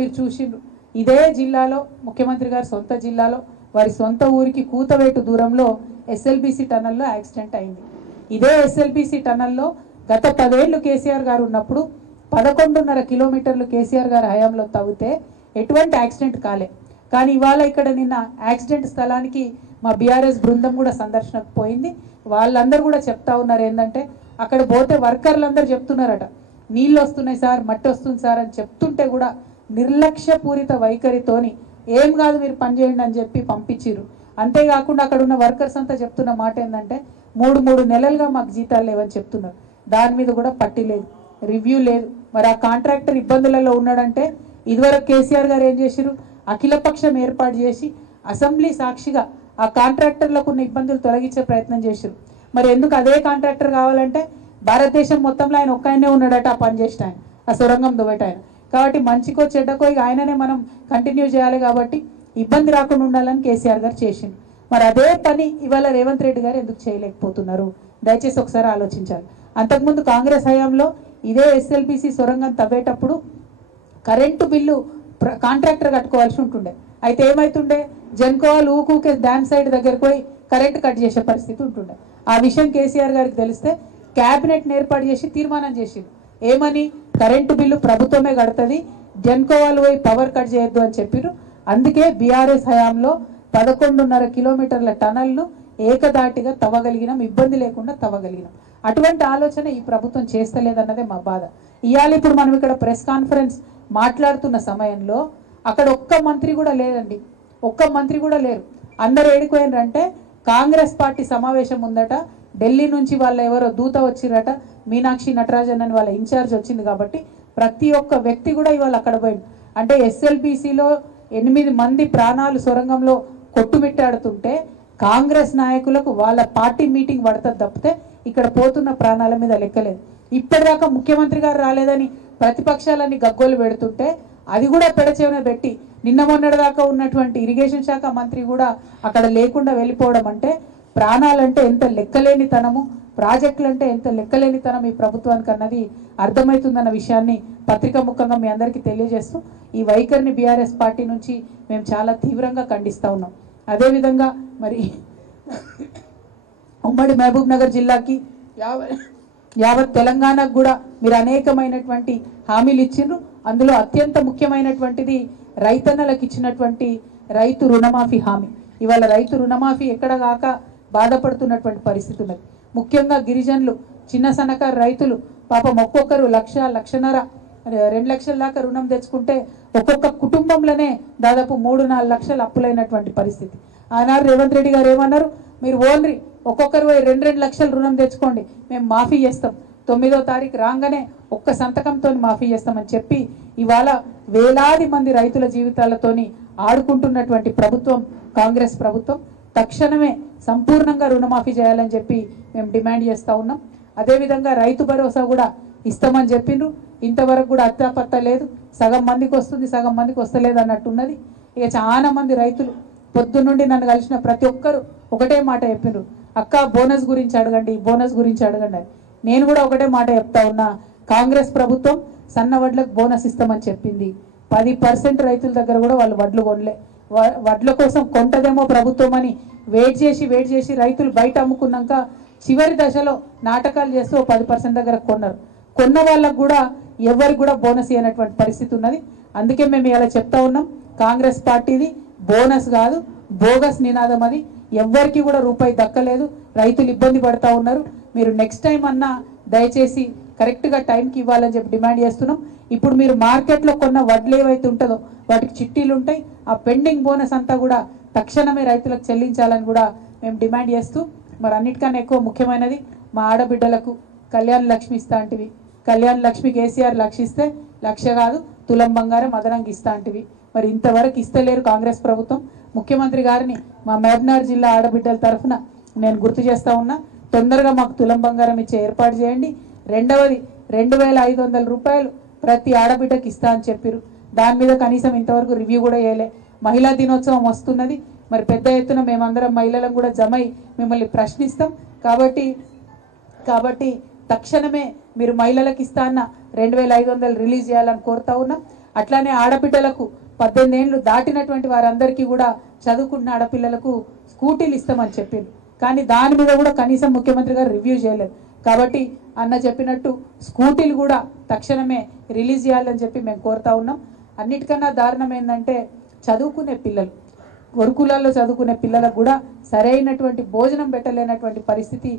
మీరు చూసిండ్రు ఇదే జిల్లాలో ముఖ్యమంత్రి గారి సొంత జిల్లాలో వారి సొంత ఊరికి కూతవేటు దూరంలో ఎస్ఎల్బిసి టనల్లో యాక్సిడెంట్ అయింది. ఇదే ఎస్ఎల్బిసి టనల్లో గత 10 ఏళ్ళు కేసీఆర్ గారు ఉన్నప్పుడు 11.5 కిలోమీటర్లు కేసీఆర్ గారి హయాంలో తవ్వితే ఎటువంటి యాక్సిడెంట్ కాలే. కానీ ఇవాళ ఇక్కడ నిన్న యాక్సిడెంట్ స్థలానికి మా బీఆర్ఎస్ బృందం కూడా సందర్శనకు పోయింది. వాళ్ళందరూ కూడా చెప్తా ఉన్నారు ఏంటంటే అక్కడ పోతే వర్కర్లందరూ చెప్తున్నారట నీళ్ళు వస్తున్నాయి సార్, మట్టి వస్తుంది సార్ అని చెప్తుంటే కూడా నిర్లక్ష్యపూరిత వైఖరితోని ఏం కాదు మీరు పనిచేయండి అని చెప్పి పంపించిర్రు. అంతేకాకుండా అక్కడ ఉన్న వర్కర్స్ అంతా చెప్తున్న మాట ఏంటంటే 3 నెలలుగా మాకు జీతాలు లేవని చెప్తున్నారు. దాని మీద కూడా పట్టి లేదు, రివ్యూ లేదు. మరి ఆ కాంట్రాక్టర్ ఇబ్బందులలో ఉన్నాడంటే ఇదివరకు కేసీఆర్ గారు ఏం చేసిరు, అఖిలపక్షం ఏర్పాటు చేసి అసెంబ్లీ సాక్షిగా ఆ కాంట్రాక్టర్లకు ఉన్న ఇబ్బందులు తొలగించే ప్రయత్నం చేసిరు. మరి ఎందుకు అదే కాంట్రాక్టర్ కావాలంటే భారతదేశం మొత్తంలో ఆయన ఒక్కనే ఉన్నాడట ఆ పని చేసిన ఆయన, ఆ సొరంగం దువ్వట ఆయన. కాబట్టి మంచికో చెడ్డకో ఇక ఆయననే మనం కంటిన్యూ చేయాలి. కాబట్టి ఇబ్బంది రాకుండా ఉండాలని కేసీఆర్ గారు చేసింది. మరి అదే పని ఇవాళ రేవంత్ రెడ్డి గారు ఎందుకు చేయలేకపోతున్నారు? దయచేసి ఒకసారి ఆలోచించాలి. అంతకుముందు కాంగ్రెస్ హయాంలో ఇదే ఎస్ఎల్బిసి సొరంగం తవ్వేటప్పుడు కరెంటు బిల్లు కాంట్రాక్టర్ కట్టుకోవాల్సి ఉంటుండే. అయితే ఏమవుతుండే, జన్కోవాలు ఊకూకే డ్యామ్ సైడ్ దగ్గరకు పోయి కరెంటు కట్ చేసే పరిస్థితి ఉంటుండే. ఆ విషయం కేసీఆర్ గారికి తెలిస్తే క్యాబినెట్ని ఏర్పాటు చేసి తీర్మానం చేసింది. ఏమని, కరెంటు బిల్లు ప్రభుత్వమే కడుతుంది, జన్కోవాలు పోయి పవర్ కట్ చేయొద్దు అని చెప్పారు. అందుకే బీఆర్ఎస్ హయాంలో 11.5 కిలోమీటర్ల టనల్ను ఏకదాటిగా తవ్వగలిగినాం, ఇబ్బంది లేకుండా తవ్వగలిగినాం. అటువంటి ఆలోచన ఈ ప్రభుత్వం చేస్తలేదన్నదే మా బాధ. ఇవాళ ఇప్పుడు మనం ఇక్కడ ప్రెస్ కాన్ఫరెన్స్ మాట్లాడుతున్న సమయంలో అక్కడ ఒక్క మంత్రి కూడా లేదండి, ఒక్క మంత్రి కూడా లేరు. అందరు ఏడిపోయినారంటే కాంగ్రెస్ పార్టీ సమావేశం ఉందట, ఢిల్లీ నుంచి వాళ్ళ ఎవరో దూత వచ్చిరట, మీనాక్షి నటరాజన్ అని వాళ్ళ ఇన్ఛార్జ్ వచ్చింది. కాబట్టి ప్రతి ఒక్క వ్యక్తి కూడా ఇవాళ అక్కడ పోయింది. అంటే ఎస్ఎల్బిసిలో 8 మంది ప్రాణాలు సొరంగంలో కొట్టుమిట్టాడుతుంటే కాంగ్రెస్ నాయకులకు వాళ్ళ పార్టీ మీటింగ్ పడుతుంది తప్పితే ఇక్కడ పోతున్న ప్రాణాల మీద లెక్కలేదు. ఇప్పటిదాకా ముఖ్యమంత్రి గారు రాలేదని ప్రతిపక్షాలన్నీ గగ్గోలు పెడుతుంటే అది కూడా పెడచెవిన పెట్టి నిన్న మొన్నటిదాకా ఉన్నటువంటి ఇరిగేషన్ శాఖ మంత్రి కూడా అక్కడ లేకుండా వెళ్ళిపోవడం అంటే ప్రాణాలంటే ఎంత లెక్కలేనితనము, ప్రాజెక్టులంటే ఎంత లెక్కలేనితనం ఈ ప్రభుత్వానికి అన్నది అర్థమవుతుందన్న విషయాన్ని పత్రికా ముఖంగా మీ అందరికీ తెలియజేస్తూ ఈ వైఖరిని బీఆర్ఎస్ పార్టీ నుంచి మేము చాలా తీవ్రంగా ఖండిస్తూ ఉన్నాం. అదేవిధంగా మరి ఉమ్మడి మహబూబ్ నగర్ జిల్లాకి యావత్ తెలంగాణకు కూడా మీరు అనేకమైనటువంటి హామీలు ఇచ్చిండ్రు. అందులో అత్యంత ముఖ్యమైనటువంటిది రైతన్నలకు ఇచ్చినటువంటి రైతు రుణమాఫీ హామీ. ఇవాళ రైతు రుణమాఫీ ఎక్కడ కాక బాధపడుతున్నటువంటి పరిస్థితి ఉన్నది. ముఖ్యంగా గిరిజనులు, చిన్న సన్నకారు రైతులు పాపం ఒక్కొక్కరు 1,00,000, 1,50,000, 2 లక్షల దాకా రుణం తెచ్చుకుంటే ఒక్కొక్క కుటుంబంలోనే దాదాపు 3-4 లక్షలు అప్పులైనటువంటి పరిస్థితి. ఆనాడు రేవంత్ రెడ్డి గారు ఏమన్నారు, మీరు ఓన్లీ ఒక్కొక్కరు 2-2 లక్షలు రుణం తెచ్చుకోండి, మేము మాఫీ చేస్తాం, 9వ తారీఖు రాగానే ఒక్క సంతకంతో మాఫీ చేస్తామని చెప్పి ఇవాళ వేలాది మంది రైతుల జీవితాలతోని ఆడుకుంటున్నటువంటి ప్రభుత్వం కాంగ్రెస్ ప్రభుత్వం. తక్షణమే సంపూర్ణంగా రుణమాఫీ చేయాలని చెప్పి మేము డిమాండ్ చేస్తూ ఉన్నాం. అదేవిధంగా రైతు భరోసా కూడా ఇస్తామని చెప్పిండ్రు, ఇంతవరకు కూడా అత్తాపత్తా లేదు. సగం మందికి వస్తుంది, సగం మందికి వస్తలేదు అన్నట్టున్నది. ఇక చాలా మంది రైతులు పొద్దున్నుండి నన్ను కలిసిన ప్రతి ఒక్కరు ఒకటే మాట చెప్పిండ్రు, అక్క బోనస్ గురించి అడగండి, బోనస్ గురించి అడగండి అని. నేను కూడా ఒకటే మాట చెప్తా ఉన్నా, కాంగ్రెస్ ప్రభుత్వం సన్న వడ్లకు బోనస్ ఇస్తామని చెప్పింది. 10% రైతుల దగ్గర కూడా వాళ్ళు వడ్లు కొనలే. వడ్ల కోసం కొంటదేమో ప్రభుత్వం అని వెయిట్ చేసి రైతులు బయట అమ్ముకున్నాక చివరి దశలో నాటకాలు చేస్తూ 10% దగ్గర కొన్నారు. కొన్న వాళ్ళకు కూడా ఎవరికి కూడా బోనస్ ఇవ్వనటువంటి పరిస్థితి ఉన్నది. అందుకే మేము ఇలా చెప్తా ఉన్నాం, కాంగ్రెస్ పార్టీది బోనస్ కాదు బోగస్ నినాదం. అది ఎవ్వరికి కూడా రూపాయి దక్కలేదు, రైతులు ఇబ్బంది పడతా ఉన్నారు. మీరు నెక్స్ట్ టైం అన్నా దయచేసి కరెక్ట్గా టైంకి ఇవ్వాలని చెప్పి డిమాండ్ చేస్తున్నాం. ఇప్పుడు మీరు మార్కెట్లో కొన్న వడ్లు ఏవైతే ఉంటుందో వాటికి చిట్టీలు ఉంటాయి, ఆ పెండింగ్ బోనస్ అంతా కూడా తక్షణమే రైతులకు చెల్లించాలని కూడా మేము డిమాండ్ చేస్తూ, మరి అన్నిటికన్నా ఎక్కువ ముఖ్యమైనది మా ఆడబిడ్డలకు కళ్యాణ లక్ష్మి ఇస్తా అంటివి. కళ్యాణ లక్ష్మి కేసీఆర్ లక్షిస్తే 1,00,000 కాదు తులం బంగారం అదనంగా ఇస్తా అంటివి. మరి ఇంతవరకు ఇస్తలేరు కాంగ్రెస్ ప్రభుత్వం. ముఖ్యమంత్రి గారిని మా మహబూబ్నగర్ జిల్లా ఆడబిడ్డల తరఫున నేను గుర్తు చేస్తా ఉన్నా, తొందరగా మాకు తులం బంగారం ఇచ్చే ఏర్పాటు చేయండి. రెండవది 2,500 రూపాయలు ప్రతి ఆడబిడ్డకి ఇస్తా అని చెప్పారు. దాని మీద కనీసం ఇంతవరకు రివ్యూ కూడా చేయలే. మహిళా దినోత్సవం వస్తున్నది, మరి పెద్ద ఎత్తున మేమందరం మహిళలకు కూడా జమై మిమ్మల్ని ప్రశ్నిస్తాం. కాబట్టి తక్షణమే మీరు మహిళలకు ఇస్తా అన్న 2,500 రిలీజ్ చేయాలని కోరుతా ఉన్నాం. అట్లానే ఆడబిడ్డలకు 18 ఏళ్ళు దాటినటువంటి వారందరికీ కూడా చదువుకున్న ఆడపిల్లలకు స్కూటీలు ఇస్తామని చెప్పింది. కానీ దాని మీద కూడా కనీసం ముఖ్యమంత్రి గారు రివ్యూ చేయలేదు. కాబట్టి అన్న చెప్పినట్టు స్కూటీలు కూడా తక్షణమే రిలీజ్ చేయాలని చెప్పి మేము కోరుతా ఉన్నాం. అన్నిటికన్నా దారుణం ఏంటంటే చదువుకునే పిల్లలు, గురుకులాల్లో చదువుకునే పిల్లలకు కూడా సరైనటువంటి భోజనం పెట్టలేనటువంటి పరిస్థితి